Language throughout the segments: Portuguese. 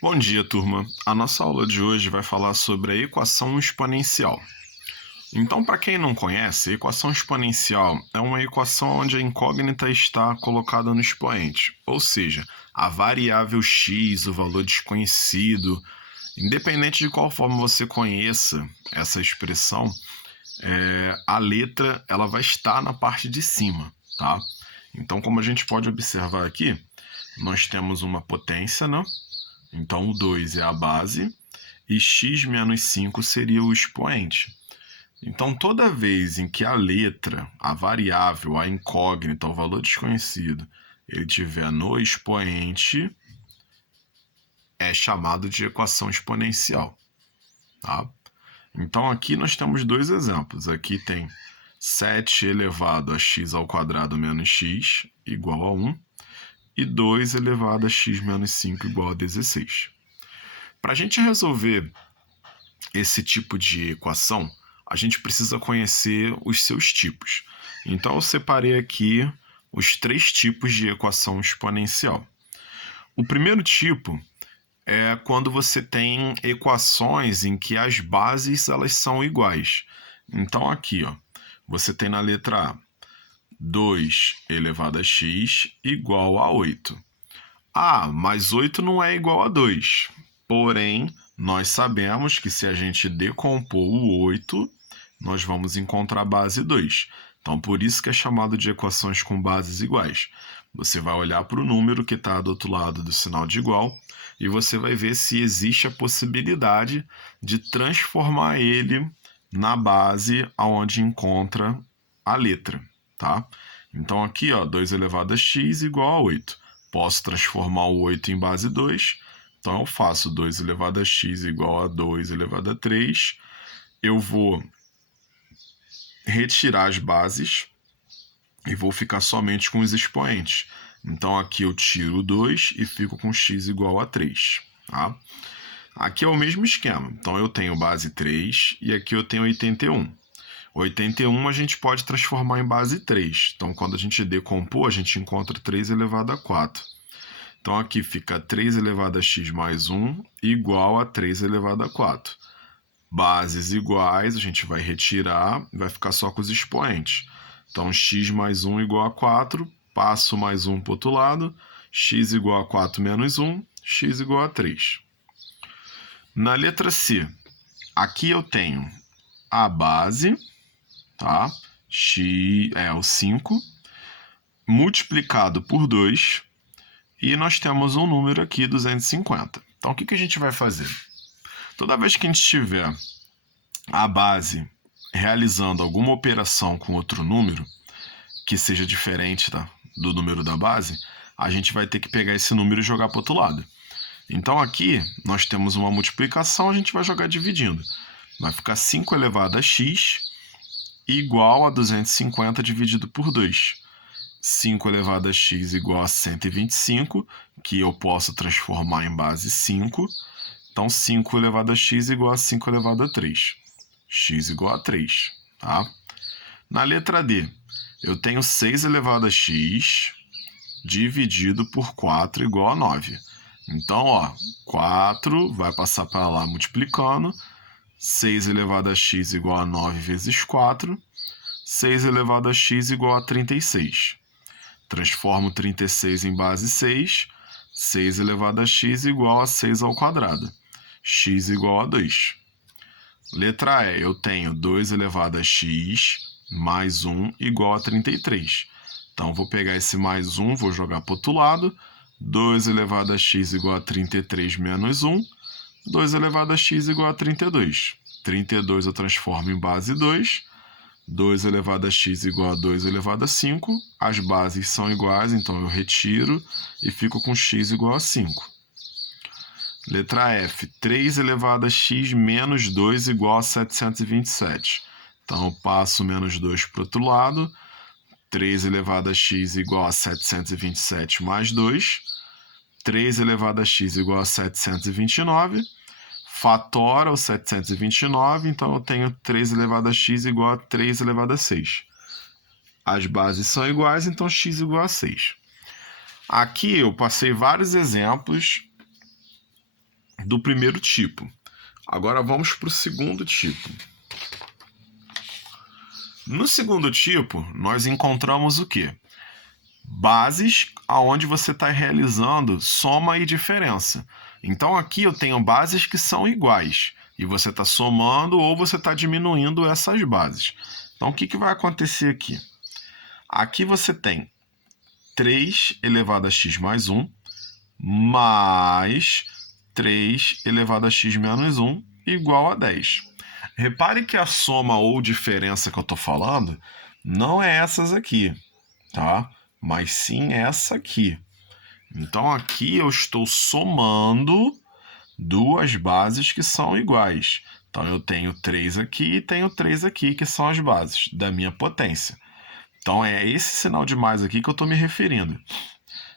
Bom dia, turma. A nossa aula de hoje vai falar sobre a equação exponencial. Então, para quem não conhece, a equação exponencial é uma equação onde a incógnita está colocada no expoente, ou seja, a variável x, o valor desconhecido, independente de qual forma você conheça essa expressão, a letra ela vai estar na parte de cima, tá? Então, como a gente pode observar aqui, nós temos uma potência, né? Então, o 2 é a base e x menos 5 seria o expoente. Então, toda vez em que a letra, a variável, a incógnita, o valor desconhecido, ele estiver no expoente, é chamado de equação exponencial. Tá? Então, aqui nós temos dois exemplos. Aqui tem 7 elevado a x ao quadrado menos x igual a 1 e 2 elevado a x menos 5 igual a 16. Para a gente resolver esse tipo de equação, a gente precisa conhecer os seus tipos. Então, eu separei aqui os 3 tipos de equação exponencial. O primeiro tipo é quando você tem equações em que as bases elas são iguais. Então, aqui, ó, você tem na letra A 2 elevado a x igual a 8. Ah, mas 8 não é igual a 2. Porém, nós sabemos que se a gente decompor o 8, nós vamos encontrar a base 2. Então, por isso que é chamado de equações com bases iguais. Você vai olhar para o número que está do outro lado do sinal de igual e você vai ver se existe a possibilidade de transformar ele na base aonde encontra a letra, tá? Então, aqui, ó, 2 elevado a x igual a 8. Posso transformar o 8 em base 2. Então, eu faço 2 elevado a x igual a 2 elevado a 3. Eu vou retirar as bases e vou ficar somente com os expoentes. Então, aqui eu tiro 2 e fico com x igual a 3. Tá? Aqui é o mesmo esquema. Então, eu tenho base 3 e aqui eu tenho 81. 81 a gente pode transformar em base 3. Então, quando a gente decompor, a gente encontra 3 elevado a 4. Então, aqui fica 3 elevado a x mais 1 igual a 3 elevado a 4. Bases iguais, a gente vai retirar e vai ficar só com os expoentes. Então, x mais 1 igual a 4, passo mais 1 para o outro lado, x igual a 4 menos 1, x igual a 3. Na letra C, aqui eu tenho a base, tá? X é o 5, multiplicado por 2, e nós temos um número aqui, 250. Então, o que a gente vai fazer? Toda vez que a gente tiver a base realizando alguma operação com outro número, que seja diferente do número da base, a gente vai ter que pegar esse número e jogar para o outro lado. Então, aqui, nós temos uma multiplicação, a gente vai jogar dividindo. Vai ficar 5 elevado a x igual a 250 dividido por 2. 5 elevado a x igual a 125, que eu posso transformar em base 5. Então, 5 elevado a x igual a 5 elevado a 3. X igual a 3. Tá? Na letra D, eu tenho 6 elevado a x dividido por 4 igual a 9. Então, ó, 4 vai passar para lá multiplicando. 6 elevado a x igual a 9 vezes 4. 6 elevado a x igual a 36. Transformo 36 em base 6. 6 elevado a x igual a 6 ao quadrado. X igual a 2. Letra E, eu tenho 2 elevado a x mais 1 igual a 33. Então, vou pegar esse mais 1, vou jogar para o outro lado. 2 elevado a x igual a 33 menos 1. 2 elevado a x igual a 32. 32 eu transformo em base 2. 2 elevado a x igual a 2 elevado a 5. As bases são iguais, então eu retiro e fico com x igual a 5. Letra F, 3 elevado a x menos 2 igual a 727. Então, eu passo menos 2 para o outro lado. 3 elevado a x igual a 727 mais 2. 3 elevado a x igual a 729. Fatora o 729, então eu tenho 3 elevado a x igual a 3 elevado a 6. As bases são iguais, então x igual a 6. Aqui eu passei vários exemplos do primeiro tipo. Agora vamos para o segundo tipo. No segundo tipo, nós encontramos o quê? Bases aonde você está realizando soma e diferença. Então aqui eu tenho bases que são iguais e você está somando ou você está diminuindo essas bases. Então o que vai acontecer aqui? Aqui você tem 3 elevado a x mais 1 mais 3 elevado a x menos 1 igual a 10. Repare que a soma ou diferença que eu estou falando não é essas aqui, tá? Mas sim essa aqui. Então aqui eu estou somando duas bases que são iguais. Então eu tenho 3 aqui e tenho 3 aqui, que são as bases da minha potência. Então é esse sinal de mais aqui que eu estou me referindo.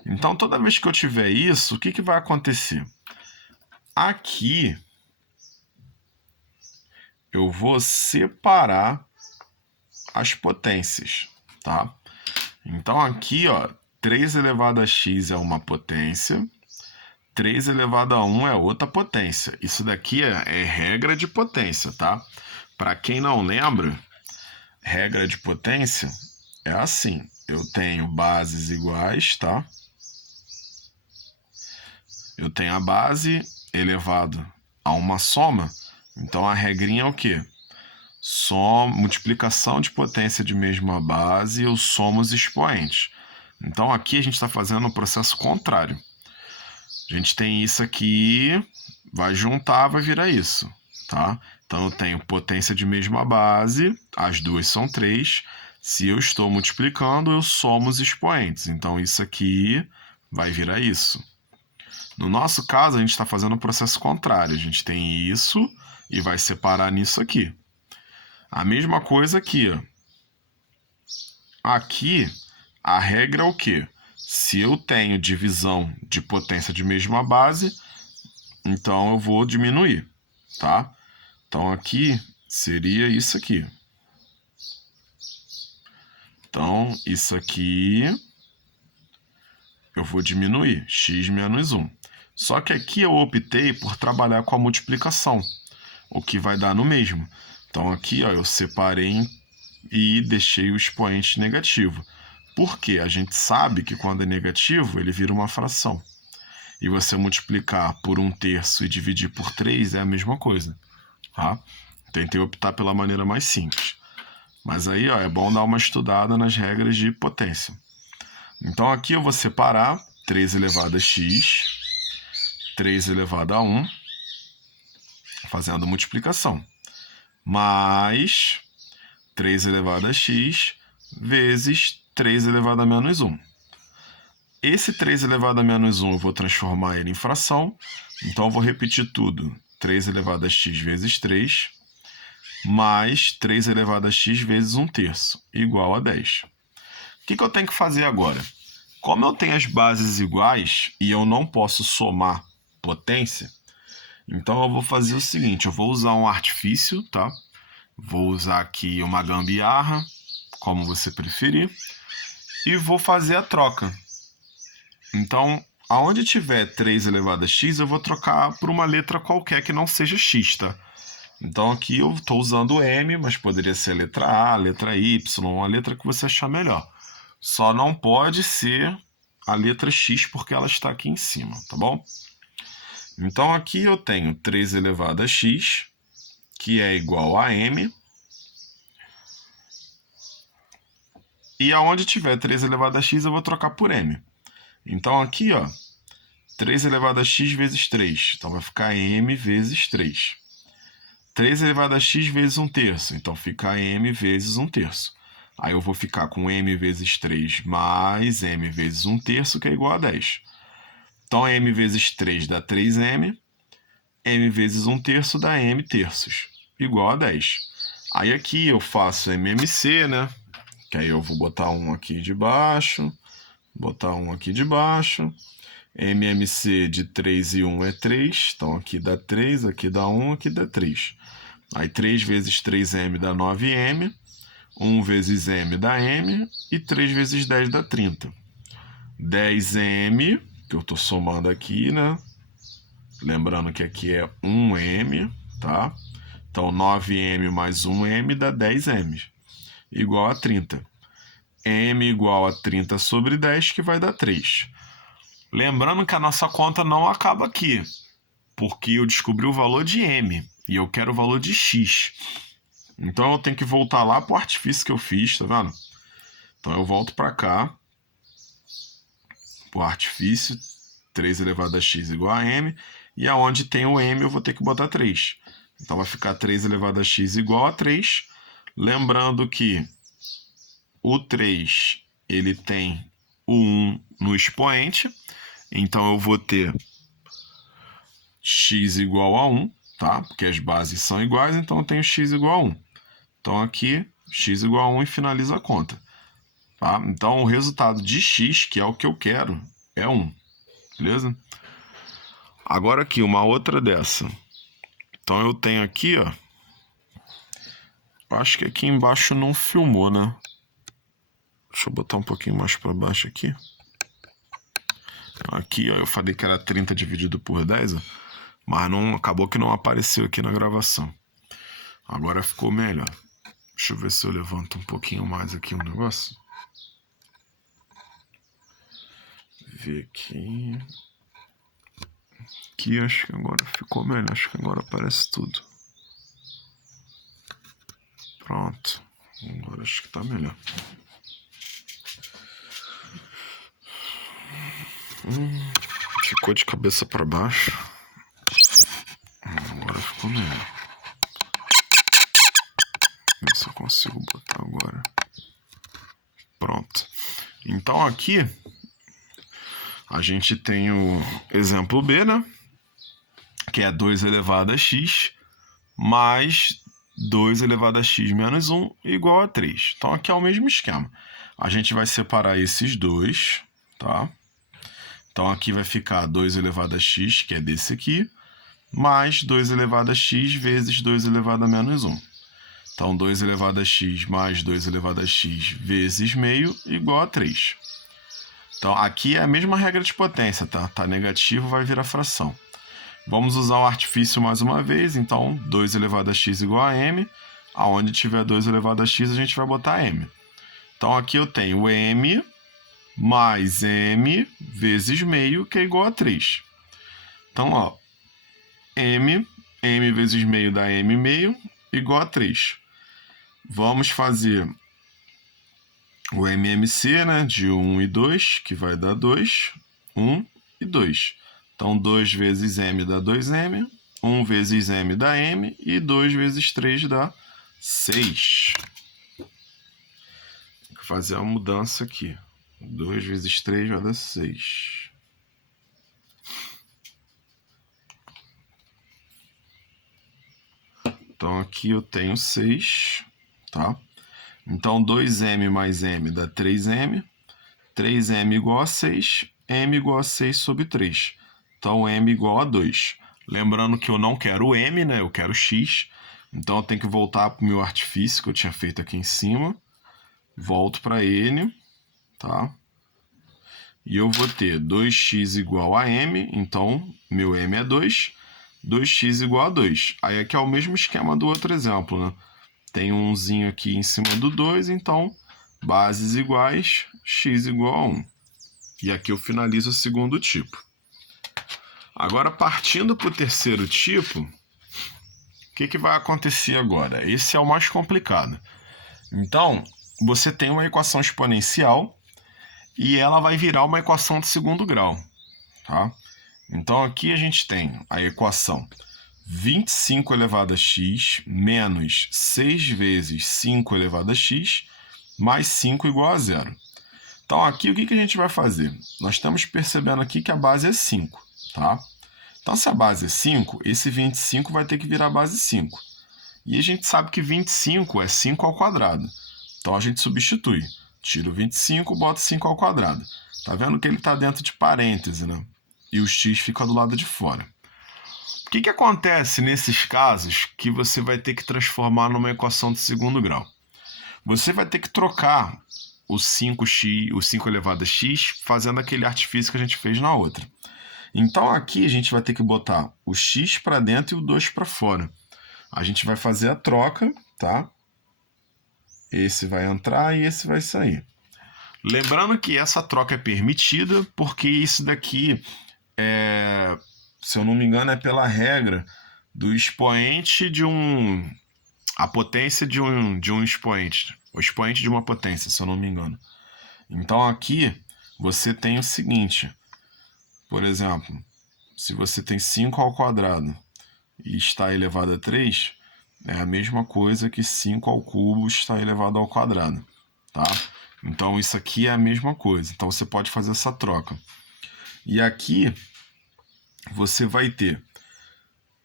Então toda vez que eu tiver isso, o que vai acontecer? Aqui eu vou separar as potências, tá? Então aqui, ó, 3 elevado a x é uma potência, 3 elevado a 1 é outra potência. Isso daqui é regra de potência, tá? Para quem não lembra, regra de potência é assim. Eu tenho bases iguais, tá? Eu tenho a base elevado a uma soma. Então a regrinha é o quê? Multiplicação de potência de mesma base, eu somo os expoentes. Então aqui a gente está fazendo o processo contrário. A gente tem isso aqui, vai juntar, vai virar isso, tá? Então eu tenho potência de mesma base, as duas são 3. Se eu estou multiplicando, eu somo os expoentes. Então isso aqui vai virar isso. No nosso caso, a gente está fazendo o processo contrário. A gente tem isso e vai separar nisso aqui. A mesma coisa aqui, ó. Aqui, a regra é o quê? Se eu tenho divisão de potência de mesma base, então eu vou diminuir, tá? Então aqui seria isso aqui. Então, isso aqui eu vou diminuir, x menos 1. Só que aqui eu optei por trabalhar com a multiplicação, o que vai dar no mesmo. Então aqui, ó, eu separei e deixei o expoente negativo. Por quê? A gente sabe que quando é negativo, ele vira uma fração. E você multiplicar por 1/3 e dividir por 3 é a mesma coisa. Tá? Tentei optar pela maneira mais simples. Mas aí, ó, é bom dar uma estudada nas regras de potência. Então aqui eu vou separar 3 elevado a x, 3 elevado a 1, fazendo multiplicação, mais 3 elevado a x vezes 3 elevado a menos 1. Esse 3 elevado a menos 1 eu vou transformar ele em fração, então eu vou repetir tudo. 3 elevado a x vezes 3, mais 3 elevado a x vezes 1/3, igual a 10. O que eu tenho que fazer agora? Como eu tenho as bases iguais e eu não posso somar potência, então eu vou fazer o seguinte, eu vou usar um artifício, tá? Vou usar aqui uma gambiarra, como você preferir, e vou fazer a troca. Então, aonde tiver 3 elevado a x, eu vou trocar por uma letra qualquer que não seja x, tá? Então aqui eu estou usando o M, mas poderia ser a letra A, a letra Y, a letra que você achar melhor. Só não pode ser a letra X porque ela está aqui em cima, tá bom? Então aqui eu tenho 3 elevado a x, que é igual a M. E aonde tiver 3 elevado a x, eu vou trocar por M. Então aqui, ó, 3 elevado a x vezes 3. Então vai ficar M vezes 3. 3 elevado a x vezes 1/3. Então fica M vezes 1/3. Aí eu vou ficar com M vezes 3 mais M vezes 1/3, que é igual a 10. Então M vezes 3 dá 3M. M vezes 1/3 dá M terços, igual a 10. Aí aqui eu faço MMC, né? Que aí eu vou botar um aqui de baixo, botar um aqui de baixo. MMC de 3 e 1 é 3, então aqui dá 3, aqui dá 1, aqui dá 3. Aí 3 vezes 3M dá 9M, 1 vezes M dá M, e 3 vezes 10 dá 30. 10M, que eu estou somando aqui, né? Lembrando que aqui é 1m, tá? Então 9m mais 1m dá 10m, igual a 30. M igual a 30 sobre 10, que vai dar 3. Lembrando que a nossa conta não acaba aqui, porque eu descobri o valor de M e eu quero o valor de X. Então eu tenho que voltar lá para o artifício que eu fiz, tá vendo? Então eu volto para cá, para o artifício, 3 elevado a x igual a m, e aonde tem o m eu vou ter que botar 3. Então vai ficar 3 elevado a x igual a 3. Lembrando que o 3 ele tem o 1 no expoente, então eu vou ter x igual a 1, tá? Porque as bases são iguais, então eu tenho x igual a 1. Então aqui, x igual a 1 e finaliza a conta. Tá? Então o resultado de x, que é o que eu quero, é 1. Beleza? Agora aqui, uma outra dessa. Então eu tenho aqui, ó. Acho que aqui embaixo não filmou, né? Deixa eu botar um pouquinho mais para baixo aqui. Aqui, ó, eu falei que era 30 dividido por 10, ó, mas não, acabou que não apareceu aqui na gravação. Agora ficou melhor. Deixa eu ver se eu levanto um pouquinho mais aqui o negócio. Ver aqui. Aqui acho que agora ficou melhor. Acho que agora aparece tudo. Pronto. Agora acho que tá melhor. Ficou de cabeça para baixo. Agora ficou melhor. Ver se eu consigo botar agora. Pronto. Então aqui a gente tem o exemplo B, né? Que é 2 elevado a x mais 2 elevado a x menos 1 igual a 3. Então aqui é o mesmo esquema. A gente vai separar esses dois, tá? Então aqui vai ficar 2 elevado a x, que é desse aqui, mais 2 elevado a x vezes 2 elevado a menos 1. Então 2 elevado a x mais 2 elevado a x vezes meio igual a 3. Então aqui é a mesma regra de potência, tá? Tá negativo, vai virar fração. Vamos usar o artifício mais uma vez, então 2 elevado a x igual a m. Aonde tiver 2 elevado a x, a gente vai botar m. Então aqui eu tenho m mais m vezes meio, que é igual a 3. Então, ó, m vezes meio dá m meio, igual a 3. Vamos fazer o MMC, né, de 1 e 2, que vai dar 2, 1 e 2. Então, 2 vezes m dá 2m, 1 vezes m dá m, e 2 vezes 3 dá 6. Vou fazer a mudança aqui. 2 vezes 3 vai dar 6. Então, aqui eu tenho 6, tá? Então, 2m mais m dá 3m. 3m igual a 6. M igual a 6 sobre 3. Então, m igual a 2. Lembrando que eu não quero m, né? Eu quero x. Então, eu tenho que voltar para o meu artifício que eu tinha feito aqui em cima. Volto para ele, tá? E eu vou ter 2x igual a m. Então, meu m é 2. 2x igual a 2. Aí aqui é o mesmo esquema do outro exemplo, né? Tem um 1zinho aqui em cima do 2, então bases iguais, x igual a 1. E aqui eu finalizo o segundo tipo. Agora, partindo para o terceiro tipo, o que vai acontecer agora? Esse é o mais complicado. Então, você tem uma equação exponencial e ela vai virar uma equação de segundo grau, tá? Então, aqui a gente tem a equação 25 elevado a x menos 6 vezes 5 elevado a x mais 5 igual a 0. Então, aqui o que a gente vai fazer? Nós estamos percebendo aqui que a base é 5, tá? Então, se a base é 5, esse 25 vai ter que virar base 5. E a gente sabe que 25 é 5 ao quadrado. Então, a gente substitui. Tira o 25, bota 5 ao quadrado. Tá vendo que ele está dentro de parêntese, né? E o x fica do lado de fora. O que acontece nesses casos que você vai ter que transformar numa equação de segundo grau? Você vai ter que trocar o 5 elevado a x fazendo aquele artifício que a gente fez na outra. Então aqui a gente vai ter que botar o x para dentro e o 2 para fora. A gente vai fazer a troca, tá? Esse vai entrar e esse vai sair. Lembrando que essa troca é permitida porque isso daqui se eu não me engano, é pela regra do expoente de a potência de um expoente. O expoente de uma potência, se eu não me engano. Então aqui você tem o seguinte. Por exemplo, se você tem 5 ao quadrado e está elevado a 3, é a mesma coisa que 5 ao cubo está elevado ao quadrado, tá? Então isso aqui é a mesma coisa. Então você pode fazer essa troca. E aqui você vai ter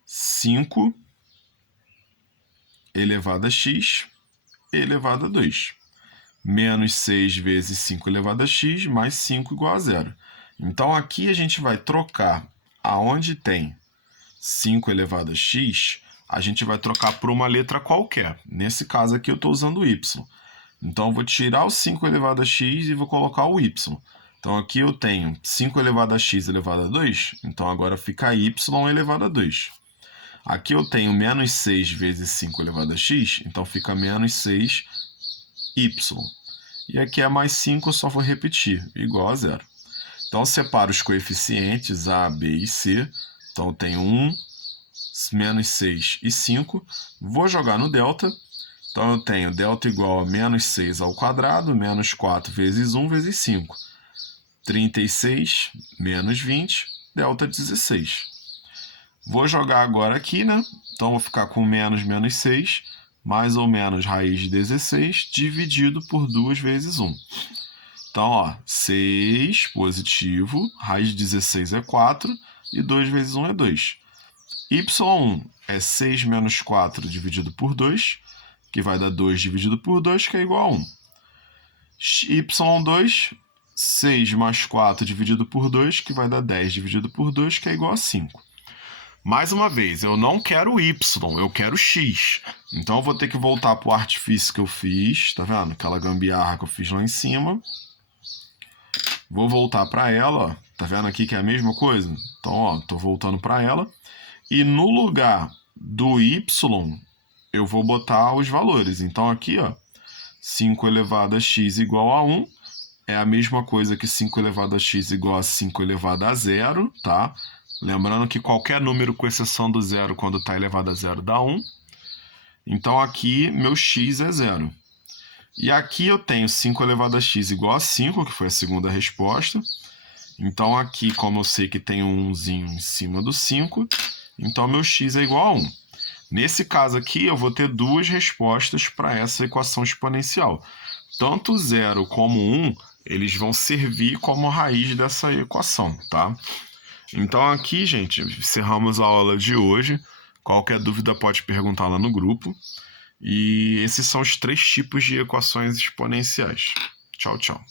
5 elevado a x elevado a 2. Menos 6 vezes 5 elevado a x mais 5 igual a 0. Então aqui a gente vai trocar aonde tem 5 elevado a x, a gente vai trocar por uma letra qualquer. Nesse caso aqui eu estou usando o y. Então eu vou tirar o 5 elevado a x e vou colocar o y. Então aqui eu tenho 5 elevado a x elevado a 2, então agora fica y elevado a 2. Aqui eu tenho menos 6 vezes 5 elevado a x, então fica menos 6y. E aqui é mais 5, eu só vou repetir, igual a 0. Então eu separo os coeficientes a, b e c. Então eu tenho 1, menos 6 e 5. Vou jogar no delta. Então eu tenho delta igual a menos 6 ao quadrado, menos 4 vezes 1 vezes 5. 36 menos 20, delta 16. Vou jogar agora aqui, né? Então vou ficar com menos 6, mais ou menos raiz de 16, dividido por 2 vezes 1. Então, ó, 6 positivo, raiz de 16 é 4, e 2 vezes 1 é 2. y1 é 6 menos 4 dividido por 2, que vai dar 2 dividido por 2, que é igual a 1. y2, 6 mais 4 dividido por 2, que vai dar 10 dividido por 2, que é igual a 5. Mais uma vez, eu não quero y, eu quero x. Então eu vou ter que voltar para o artifício que eu fiz, tá vendo? Aquela gambiarra que eu fiz lá em cima. Vou voltar para ela, ó. Tá vendo aqui que é a mesma coisa? Então, ó, tô voltando para ela. E no lugar do y, eu vou botar os valores. Então aqui, ó, 5 elevado a x igual a 1 é a mesma coisa que 5 elevado a x igual a 5 elevado a 0, tá? Lembrando que qualquer número com exceção do zero, quando está elevado a zero, dá 1. Então aqui meu x é 0. E aqui eu tenho 5 elevado a x igual a 5, que foi a segunda resposta. Então aqui, como eu sei que tem um 1zinho em cima do 5, então meu x é igual a 1. Nesse caso aqui, eu vou ter duas respostas para essa equação exponencial. Tanto 0 como 1, eles vão servir como raiz dessa equação, tá? Então aqui, gente, encerramos a aula de hoje. Qualquer dúvida pode perguntar lá no grupo. E esses são os 3 tipos de equações exponenciais. Tchau, tchau.